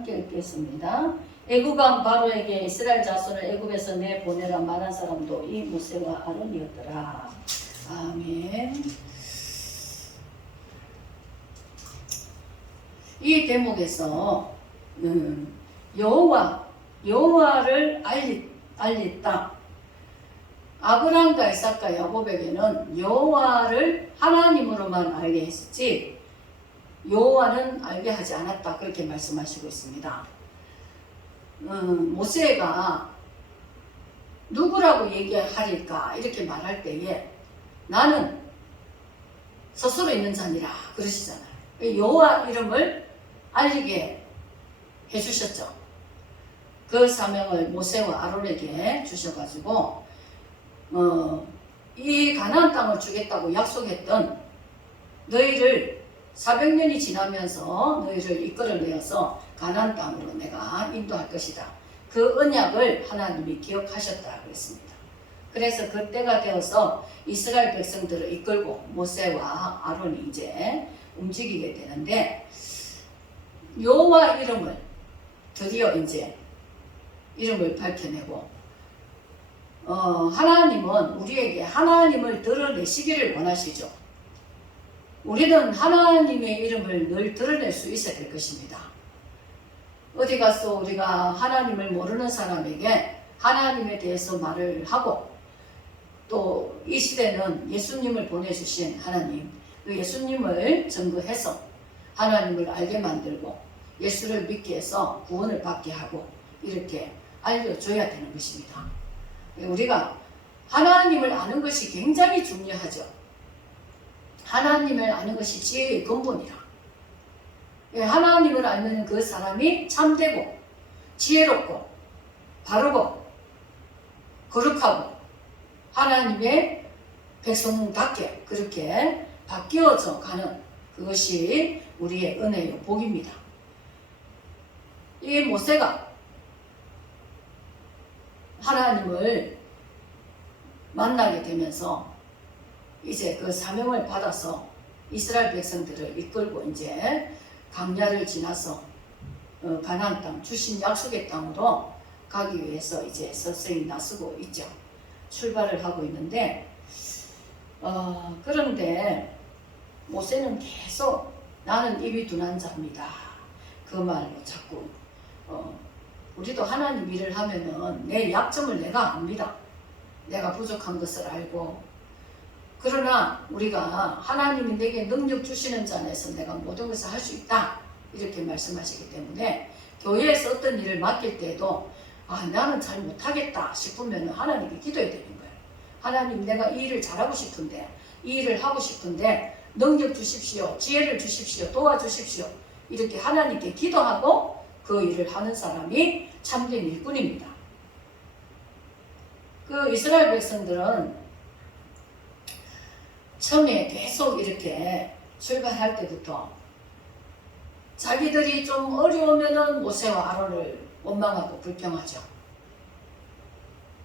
함께 읽겠습니다. 애굽왕 바로에게 이스라엘 자손을 애굽에서 내보내라 말한 사람도 이 모세와 아론이었더라. 아멘. 이 대목에서 여호와를 알렸다. 아브라함과 이삭과 야곱에게는 여호와를 하나님으로만 알게 했었지 여호와는 알게 하지 않았다. 그렇게 말씀하시고 있습니다. 모세가 누구라고 얘기하리까 이렇게 말할 때에 나는 스스로 있는 자니라 그러시잖아요. 여호와 이름을 알리게 해주셨죠. 그 사명을 모세와 아론에게 주셔가지고 이 가나안 땅을 주겠다고 약속했던 너희를 400년이 지나면서 너희를 이끌어내어서 가나안 땅으로 내가 인도할 것이다. 그 언약을 하나님이 기억하셨다 그랬습니다. 그래서 그때가 되어서 이스라엘 백성들을 이끌고 모세와 아론이 이제 움직이게 되는데 여호와 이름을 드디어 이제 이름을 밝혀내고 하나님은 우리에게 하나님을 드러내시기를 원하시죠. 우리는 하나님의 이름을 늘 드러낼 수 있어야 될 것입니다. 어디 가서 우리가 하나님을 모르는 사람에게 하나님에 대해서 말을 하고 또 이 시대는 예수님을 보내주신 하나님, 그 예수님을 증거해서 하나님을 알게 만들고 예수를 믿게 해서 구원을 받게 하고 이렇게 알려줘야 되는 것입니다. 우리가 하나님을 아는 것이 굉장히 중요하죠. 하나님을 아는 것이 지혜의 근본이라. 하나님을 알면 그 사람이 참되고 지혜롭고 바르고 거룩하고 하나님의 백성답게 그렇게 바뀌어져 가는 그것이 우리의 은혜요 복입니다. 이 모세가 하나님을 만나게 되면서 이제 그 사명을 받아서 이스라엘 백성들을 이끌고 이제 광야를 지나서 가나안 땅 주신 약속의 땅으로 가기 위해서 이제 서서히 나서고 있죠. 출발을 하고 있는데 그런데 모세는 계속 나는 입이 둔한 자입니다. 그 말로 자꾸 우리도 하나님 일을 하면은 내 약점을 내가 압니다. 내가 부족한 것을 알고 그러나 우리가 하나님이 내게 능력 주시는 자 안에서 내가 모든 것을 할 수 있다 이렇게 말씀하시기 때문에 교회에서 어떤 일을 맡길 때도 나는 잘 못하겠다 싶으면 하나님께 기도해야 되는 거예요. 하나님 내가 이 일을 잘하고 싶은데 이 일을 하고 싶은데 능력 주십시오. 지혜를 주십시오. 도와주십시오. 이렇게 하나님께 기도하고 그 일을 하는 사람이 참된 일꾼입니다. 그 이스라엘 백성들은 처음에 계속 이렇게 출발할 때부터 자기들이 좀 어려우면은 모세와 아론을 원망하고 불평하죠.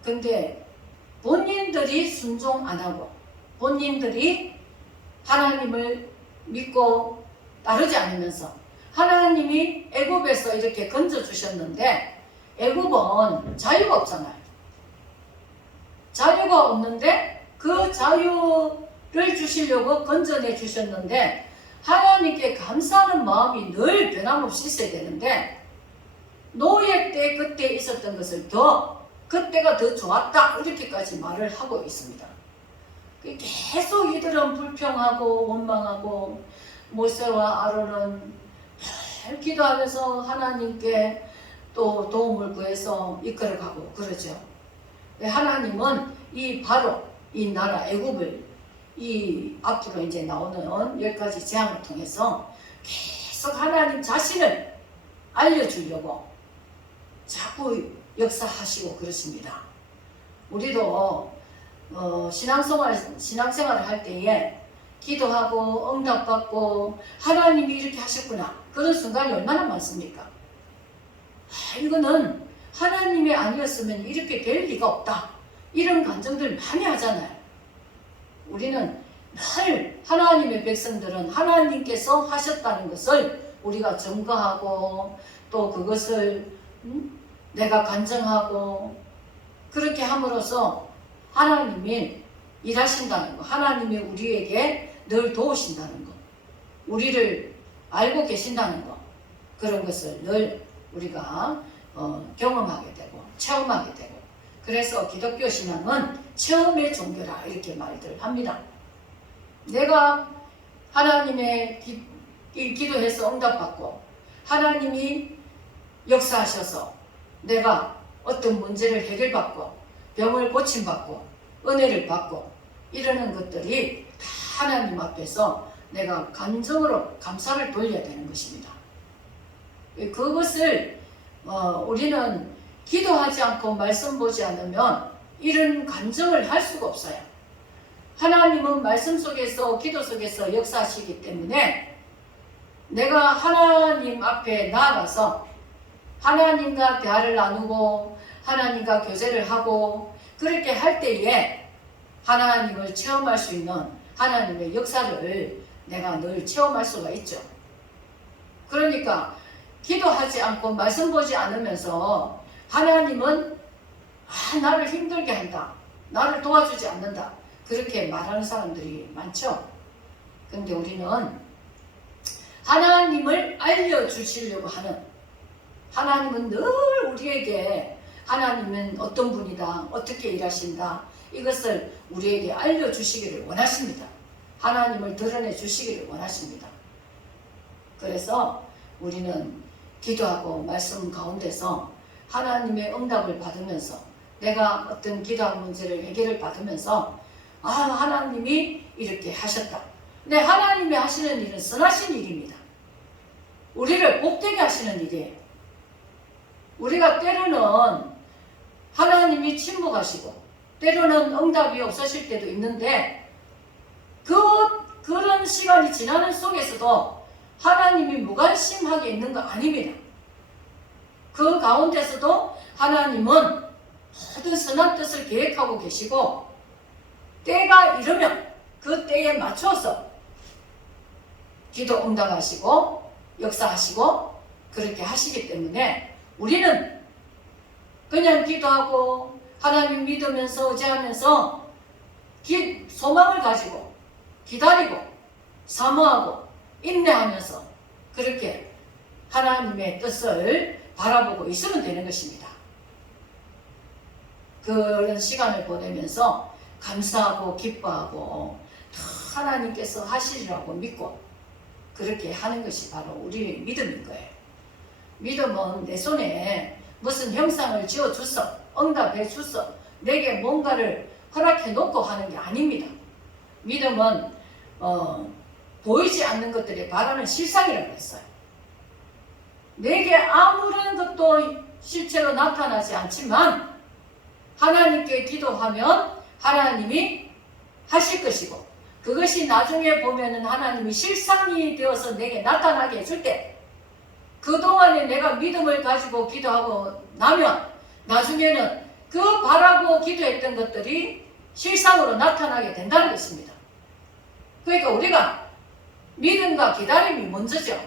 근데 본인들이 순종 안 하고 본인들이 하나님을 믿고 따르지 않으면서 하나님이 애굽에서 이렇게 건져 주셨는데 애굽은 자유가 없잖아요. 자유가 없는데 그 자유를 주시려고 건져내 주셨는데 하나님께 감사하는 마음이 늘 변함없이 있어야 되는데 노예 때 그때 있었던 것을 그때가 더 좋았다 이렇게까지 말을 하고 있습니다. 계속 이들은 불평하고 원망하고 모세와 아론은 늘 기도하면서 하나님께 또 도움을 구해서 이끌어가고 그러죠. 하나님은 바로 이 나라 애굽을 이 앞으로 이제 나오는 10가지 재앙을 통해서 계속 하나님 자신을 알려주려고 자꾸 역사하시고 그렇습니다. 우리도 신앙생활을 할 때에 기도하고 응답받고 하나님이 이렇게 하셨구나 그런 순간이 얼마나 많습니까? 이거는 하나님이 아니었으면 이렇게 될 리가 없다 이런 감정들 많이 하잖아요. 우리는 늘 하나님의 백성들은 하나님께서 하셨다는 것을 우리가 점거하고 또 그것을 내가 간증하고 그렇게 함으로써 하나님이 일하신다는 거, 하나님이 우리에게 늘 도우신다는 거, 우리를 알고 계신다는 거, 그런 것을 늘 우리가 경험하게 되고 체험하게 되고, 그래서 기독교 신앙은 체험의 종교라 이렇게 말들 합니다. 내가 하나님의 기도해서 응답받고 하나님이 역사하셔서 내가 어떤 문제를 해결받고 병을 고침받고 은혜를 받고 이러는 것들이 다 하나님 앞에서 내가 감정으로 감사를 돌려야 되는 것입니다. 그것을 우리는 기도하지 않고 말씀 보지 않으면 이런 감정을 할 수가 없어요. 하나님은 말씀 속에서 기도 속에서 역사하시기 때문에 내가 하나님 앞에 나아가서 하나님과 대화를 나누고 하나님과 교제를 하고 그렇게 할 때에 하나님을 체험할 수 있는 하나님의 역사를 내가 늘 체험할 수가 있죠. 그러니까 기도하지 않고 말씀 보지 않으면서 하나님은 나를 힘들게 한다, 나를 도와주지 않는다, 그렇게 말하는 사람들이 많죠. 그런데 우리는 하나님을 알려주시려고 하는, 하나님은 늘 우리에게 하나님은 어떤 분이다, 어떻게 일하신다, 이것을 우리에게 알려주시기를 원하십니다. 하나님을 드러내 주시기를 원하십니다. 그래서 우리는 기도하고 말씀 가운데서 하나님의 응답을 받으면서 내가 어떤 기도한 문제를 해결을 받으면서 하나님이 이렇게 하셨다. 네, 하나님이 하시는 일은 선하신 일입니다. 우리를 복되게 하시는 일이에요. 우리가 때로는 하나님이 침묵하시고 때로는 응답이 없으실 때도 있는데 그런 시간이 지나는 속에서도 하나님이 무관심하게 있는 거 아닙니다. 그 가운데서도 하나님은 모든 선한 뜻을 계획하고 계시고 때가 이르면 그 때에 맞춰서 기도 응답하시고 역사하시고 그렇게 하시기 때문에 우리는 그냥 기도하고 하나님 믿으면서 의지하면서 소망을 가지고 기다리고 사모하고 인내하면서 그렇게 하나님의 뜻을 바라보고 있으면 되는 것입니다. 그런 시간을 보내면서 감사하고 기뻐하고 하나님께서 하시리라고 믿고 그렇게 하는 것이 바로 우리의 믿음인 거예요. 믿음은 내 손에 무슨 형상을 지어줬어, 응답해 줬어, 내게 뭔가를 허락해 놓고 하는 게 아닙니다. 믿음은 보이지 않는 것들이 바라는 실상이라고 했어요. 내게 아무런 것도 실체로 나타나지 않지만 하나님께 기도하면 하나님이 하실 것이고 그것이 나중에 보면은 하나님이 실상이 되어서 내게 나타나게 해줄 때 그동안에 내가 믿음을 가지고 기도하고 나면 나중에는 그 바라고 기도했던 것들이 실상으로 나타나게 된다는 것입니다. 그러니까 우리가 믿음과 기다림이 먼저죠.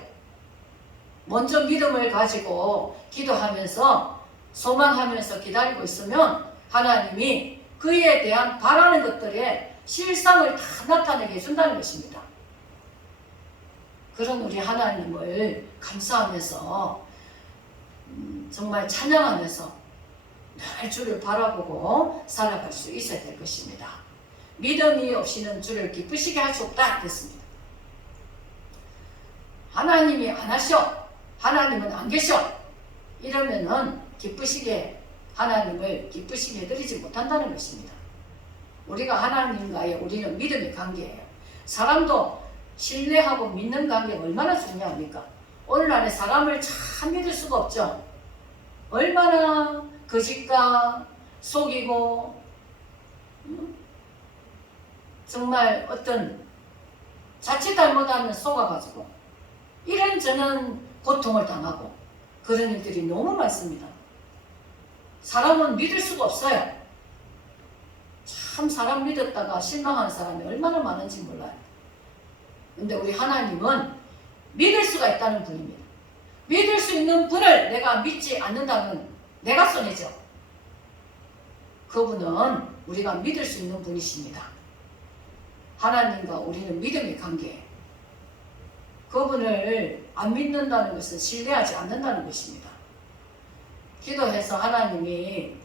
먼저 믿음을 가지고 기도하면서 소망하면서 기다리고 있으면 하나님이 그에 대한 바라는 것들의 실상을 다 나타내게 해준다는 것입니다. 그런 우리 하나님을 감사하면서 정말 찬양하면서 늘 주를 바라보고 살아갈 수 있어야 될 것입니다. 믿음이 없이는 주를 기쁘시게 할 수 없다 했습니다. 하나님이 안 하셔, 하나님은 안 계셔 이러면은 기쁘시게 하나님을 기쁘시게 해드리지 못한다는 것입니다. 우리가 하나님과의 우리는 믿음의 관계예요. 사람도 신뢰하고 믿는 관계가 얼마나 중요합니까? 오늘날에 사람을 참 믿을 수가 없죠. 얼마나 거짓과 속이고 정말 어떤 자칫 잘못하면 속아가지고 이런저런 고통을 당하고 그런 일들이 너무 많습니다. 사람은 믿을 수가 없어요. 참 사람 믿었다가 실망한 사람이 얼마나 많은지 몰라요. 근데 우리 하나님은 믿을 수가 있다는 분입니다. 믿을 수 있는 분을 내가 믿지 않는다면 내가 손해죠. 그분은 우리가 믿을 수 있는 분이십니다. 하나님과 우리는 믿음의 관계. 그분을 안 믿는다는 것은 신뢰하지 않는다는 것입니다. 기도해서 하나님을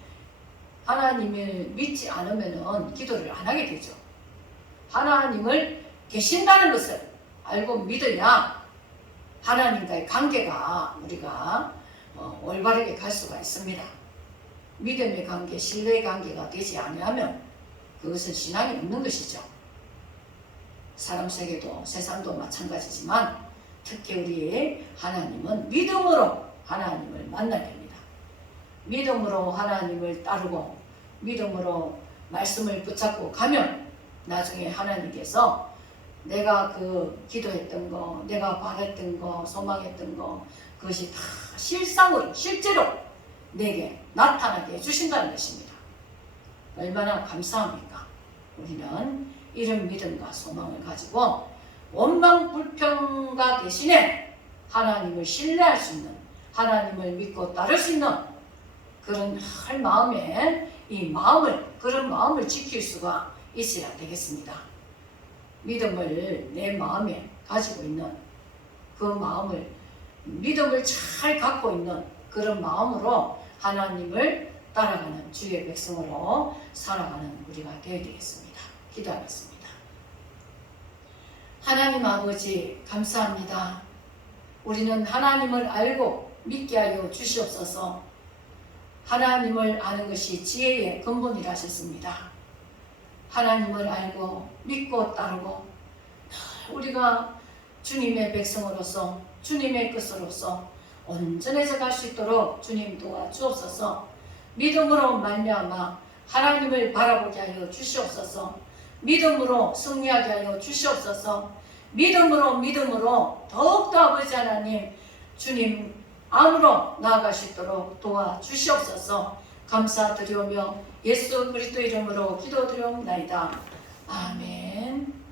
믿지 않으면 기도를 안 하게 되죠. 하나님을 계신다는 것을 알고 믿어야 하나님과의 관계가 우리가 올바르게 갈 수가 있습니다. 믿음의 관계, 신뢰의 관계가 되지 아니하면 그것은 신앙이 없는 것이죠. 사람 세계도 세상도 마찬가지지만 특히 우리 하나님은 믿음으로 하나님을 만나야 됩니다. 믿음으로 하나님을 따르고 믿음으로 말씀을 붙잡고 가면 나중에 하나님께서 내가 그 기도했던 거, 내가 바랬던 거, 소망했던 거 그것이 다 실제로 내게 나타나게 해주신다는 것입니다. 얼마나 감사합니까? 우리는 이런 믿음과 소망을 가지고 원망불평가 대신에 하나님을 신뢰할 수 있는, 하나님을 믿고 따를 수 있는 그런 마음에 그런 마음을 지킬 수가 있어야 되겠습니다. 믿음을 내 마음에 가지고 있는 그 마음을, 믿음을 잘 갖고 있는 그런 마음으로 하나님을 따라가는 주의 백성으로 살아가는 우리가 되어야 되겠습니다. 기도하겠습니다. 하나님 아버지 감사합니다. 우리는 하나님을 알고 믿게 하여 주시옵소서. 하나님을 아는 것이 지혜의 근본이라 하셨습니다. 하나님을 알고 믿고 따르고 우리가 주님의 백성으로서 주님의 것으로서 온전해져 갈 수 있도록 주님 도와주옵소서. 믿음으로 말미암아 하나님을 바라보게 하여 주시옵소서. 믿음으로 승리하게 하여 주시옵소서. 믿음으로 더욱더 아버지 하나님 주님 안으로 나아갈 수 있도록 도와주시옵소서. 감사드리오며 예수 그리스도 이름으로 기도드리옵나이다. 아멘.